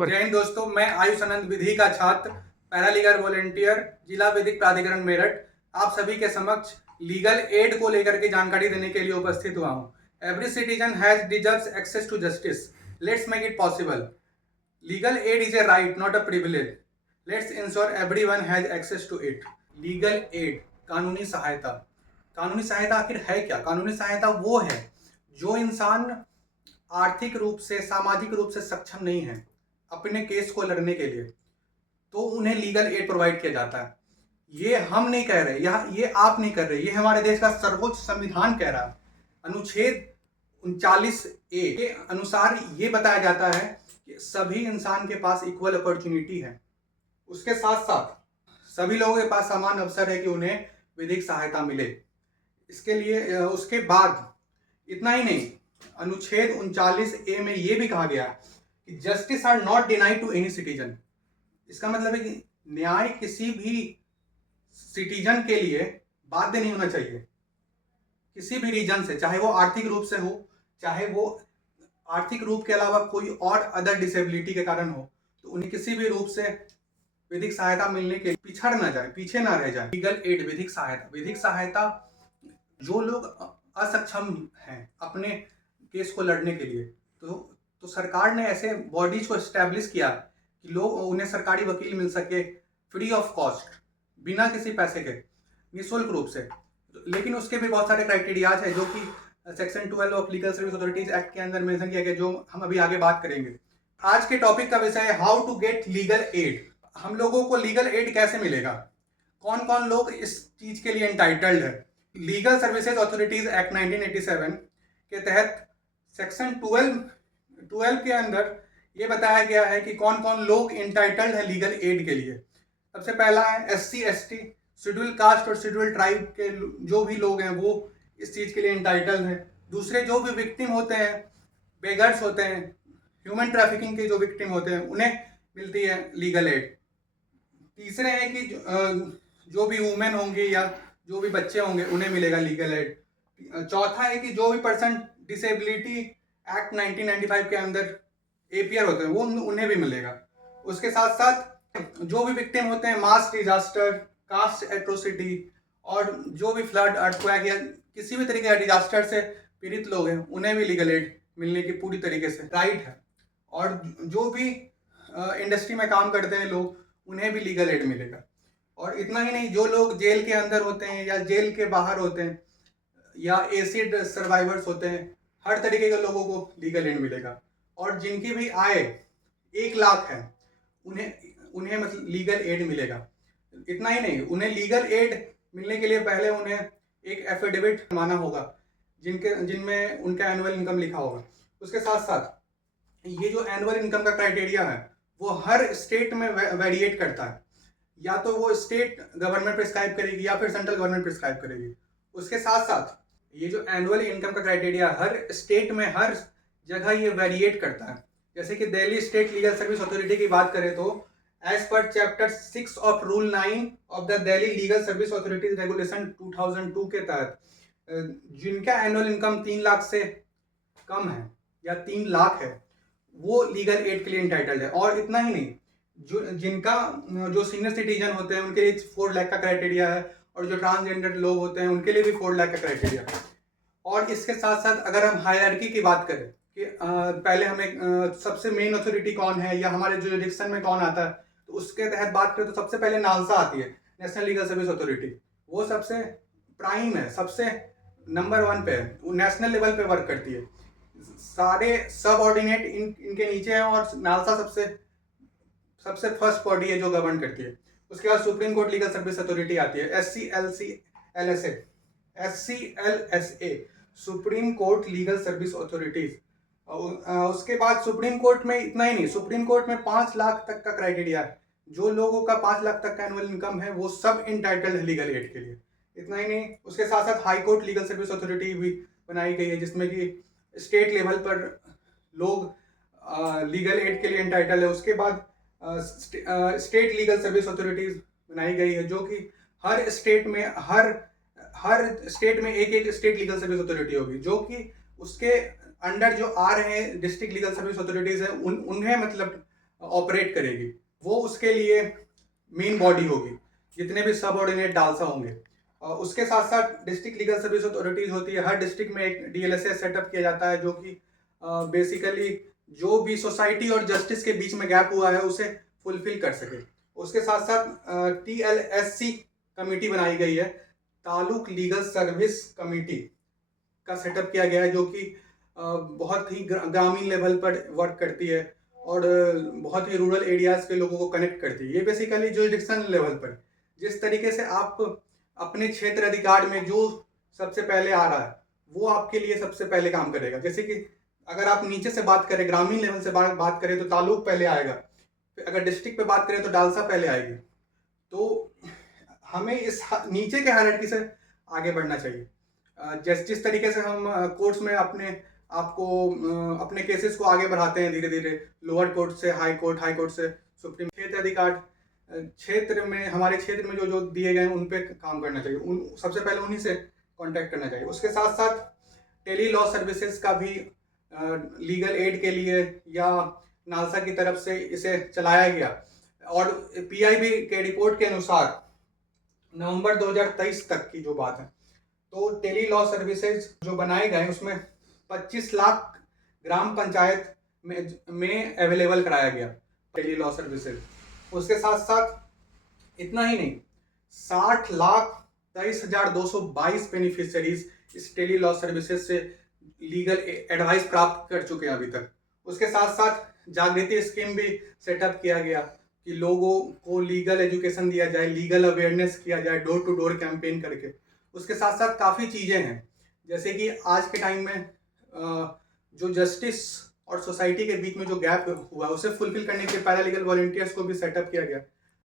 जय हिंद दोस्तों, मैं आयुष आनंद विधि का छात्र, पैरालीगल वॉलेंटियर, जिला विधिक प्राधिकरण मेरठ आप सभी के समक्ष लीगल एड को लेकर के जानकारी देने के लिए उपस्थित हुआ हूँ। Every citizen has deserves access to justice. Let's make it possible. Legal aid is a right, not a privilege. Let's ensure everyone has access to it. Legal aid, कानूनी सहायता। कानूनी सहायता आखिर है क्या? कानूनी सहायता वो है जो इंसान आर्थिक रूप से, सामाजिक रूप से सक्षम नहीं है अपने केस को लड़ने के लिए, तो उन्हें लीगल एड प्रोवाइड किया जाता है। ये हम नहीं कह रहे, ये आप नहीं कर रहे, ये हमारे देश का सर्वोच्च संविधान कह रहा है। अनुच्छेद 39A के अनुसार ये बताया जाता है कि सभी इंसान के पास इक्वल अपॉर्चुनिटी है। उसके साथ साथ सभी लोगों के पास समान अवसर है कि उन्हें विधिक सहायता मिले। इसके लिए उसके बाद इतना ही नहीं, अनुच्छेद 39A में यह भी कहा गया कि justice are not denied to any citizen. इसका मतलब है कि न्याय किसी भी सिटीजन के लिए बाध्य नहीं होना चाहिए, किसी भी रीजन से, चाहे वो आर्थिक रूप से हो, चाहे वो आर्थिक रूप के अलावा कोई और अदर डिसेबिलिटी के कारण हो, तो उन्हें किसी भी रूप से विधिक सहायता मिलने के पिछड़ ना जाए, पीछे ना रह जाए। लीगल एड, विधिक सहायता। विधिक सहायता जो लोग असक्षम हैं अपने केस को लड़ने के लिए, तो सरकार ने ऐसे बॉडीज को एस्टैब्लिश किया कि लोग उन्हें सरकारी वकील मिल सके फ्री ऑफ कॉस्ट, बिना किसी पैसे के, निःशुल्क रूप से। लेकिन उसके भी बहुत सारे क्राइटेरियाज है जो कि section 12 of legal service authorities act के अंदर मेंशन किया गया, जो हम अभी आगे बात करेंगे। आज के टॉपिक का विषय है how to get legal aid. हम लोगों को लीगल एड कैसे मिलेगा, कौन कौन लोग इस चीज के लिए एंटाइटल्ड है। लीगल सर्विसेज अथॉरिटीज एक्ट 1987 के तहत सेक्शन 12 के अंदर ये बताया गया है कि कौन कौन लोग एंटाइटल्ड है लीगल एड के लिए। सबसे पहला है SC ST, शेड्यूल कास्ट और शेड्यूल ट्राइब के जो भी लोग हैं वो इस चीज़ के लिए एंटाइटल्ड हैं। दूसरे जो भी विक्टिम होते हैं, बेगर्स होते हैं, ह्यूमन ट्रैफिकिंग के जो विक्टिम होते हैं, उन्हें मिलती है लीगल एड। तीसरे हैं कि जो भी वुमेन होंगी या जो भी बच्चे होंगे उन्हें मिलेगा लीगल एड। चौथा है कि जो भी पर्सन डिसेबिलिटी एक्ट 1995 के अंदर APR होते हैं वो उन्हें भी मिलेगा। उसके साथ साथ जो भी विक्टिम होते हैं मास डिजास्टर, कास्ट एट्रोसिटी और जो भी फ्लड, अर्थक्वेक या किसी भी तरीके का डिजास्टर से पीड़ित लोग हैं उन्हें भी लीगल एड मिलने की पूरी तरीके से राइट है। और जो भी इंडस्ट्री में काम करते हैं लोग, उन्हें भी लीगल एड मिलेगा। और इतना ही नहीं, जो लोग जेल के अंदर होते हैं या जेल के बाहर होते हैं या एसिड सर्वाइवर्स होते हैं, हर तरीके के लोगों को लीगल एड मिलेगा। और जिनकी भी आय 1 लाख है उन्हें मतलब लीगल एड मिलेगा। इतना ही नहीं, उन्हें लीगल एड मिलने के लिए पहले उन्हें एक एफिडेविट माना होगा जिनमें उनका एनुअल इनकम लिखा होगा। उसके साथ साथ ये जो एनुअल इनकम का क्राइटेरिया है वो हर स्टेट में वेरिएट करता है, या तो वो स्टेट गवर्नमेंट प्रिस्क्राइब करेगी या फिर सेंट्रल गवर्नमेंट प्रिस्क्राइब करेगी। उसके साथ साथ ये जो एनुअल इनकम का क्राइटेरिया हर स्टेट में, हर जगह ये वेरिएट करता है। जैसे कि Delhi state legal service authority की बात करें तो as per chapter 6 of rule 9 of the Delhi legal service authorities regulation 2002 के तहत जिनका एनुअल इनकम 3 लाख से कम है या 3 लाख है वो लीगल एड के लिए एंटाइटल्ड है। और इतना ही नहीं, जो सीनियर सिटीजन होते हैं उनके लिए 4 लाख का क्राइटेरिया है, और जो ट्रांसजेंडर लोग होते हैं उनके लिए भी 4 लाख का क्राइटेरिया है। और इसके साथ साथ अगर हम हायरार्की की बात करें कि पहले हमें सबसे मेन अथॉरिटी कौन है या हमारे जुरिडिक्शन में कौन आता है, तो उसके तहत बात करें तो सबसे पहले नालसा आती है, नेशनल लीगल सर्विस अथॉरिटी। वो सबसे प्राइम है, सबसे नंबर 1 पे है, वो नेशनल लेवल पे वर्क करती है। सारे सब ऑर्डिनेट इनके नीचे है और नालसा सबसे फर्स्ट बॉडी है जो गवर्न करती है। उसके बाद supreme court legal service authority आती है, SCLSA, supreme court legal service authorities. उसके बाद सुप्रीम कोर्ट में इतना ही नहीं, सुप्रीम कोर्ट में 5 लाख तक का क्राइटेरिया है। जो लोगों का 5 लाख तक का एनुअल इनकम है वो सब एंटाइटल्ड है लीगल एड के लिए। इतना ही नहीं, उसके साथ साथ high court legal service authority भी बनाई गई है जिसमें कि स्टेट लेवल पर लोग लीगल एड के लिए एंटाइटल है। उसके बाद स्टेट लीगल सर्विस अथॉरिटीज बनाई गई है जो कि हर स्टेट में एक स्टेट लीगल सर्विस अथॉरिटी होगी, जो कि उसके अंडर जो आ रहे हैं डिस्ट्रिक्ट लीगल सर्विस अथॉरिटीज है उन्हें मतलब ऑपरेट करेगी। वो उसके लिए मेन बॉडी होगी, जितने भी सब ऑर्डिनेट डालसा होंगे। उसके साथ साथ डिस्ट्रिक्ट लीगल सर्विस अथॉरिटीज होती है। हर डिस्ट्रिक्ट में एक डीएलएसए सेटअप किया जाता है, जो कि बेसिकली जो भी सोसाइटी और जस्टिस के बीच में गैप हुआ है उसे फुलफिल कर सके। उसके साथ साथ टीएलएससी कमेटी बनाई गई है, तालुक लीगल सर्विस कमेटी का सेटअप किया गया है, जो कि बहुत ही ग्रामीण लेवल पर वर्क करती है और बहुत ही रूरल एरियाज के लोगों को कनेक्ट करती है। ये बेसिकली जुरिडिक्शन लेवल पर जिस तरीके से आप अपने क्षेत्र अधिकार में जो सबसे पहले आ रहा है वो आपके लिए सबसे पहले काम करेगा। जैसे कि अगर आप नीचे से बात करें, ग्रामीण लेवल से बात करें तो तालुक पहले आएगा, फिर अगर डिस्ट्रिक्ट पे बात करें तो डालसा पहले आएगी। तो हमें इस नीचे के हायरार्की से आगे बढ़ना चाहिए। जिस तरीके से हम कोर्ट्स में अपने आपको अपने केसेस को आगे बढ़ाते हैं धीरे धीरे, लोअर कोर्ट से हाई कोर्ट से सुप्रीम, क्षेत्र अधिकार क्षेत्र में हमारे क्षेत्र में जो जो दिए गए हैं उन पे काम करना चाहिए, उन सबसे पहले उन्हीं से कांटेक्ट करना चाहिए। उसके साथ साथ टेली लॉ सर्विसेज का भी लीगल एड के लिए या नालसा की तरफ से इसे चलाया गया, और पीआईबी के रिपोर्ट के अनुसार नवंबर 2023 तक की जो बात है, तो टेली लॉ सर्विसेज जो बनाए गए उसमें 25 लाख ग्राम पंचायत में अवेलेबल कराया गया टेली लॉ सर्विसेज। उसके साथ साथ इतना ही नहीं, 60,23,222 बेनिफिशियरीज इस टेली लॉ सर्विसेज से लीगल एडवाइस प्राप्त कर चुके हैं अभी तक। उसके साथ साथ जागृति स्कीम भी सेटअप किया गया कि लोगों को लीगल एजुकेशन दिया जाए, लीगल अवेयरनेस किया जाए डोर टू डोर कैंपेन करके। उसके साथ साथ काफ़ी चीज़ें हैं, जैसे कि आज के टाइम में जो जस्टिस और सोसाइटी के बीच में जो गैप हुआ उसे फुलफिल करने के लिए पैरालीगल वॉलंटियर्स को भी सेटअप किया गया।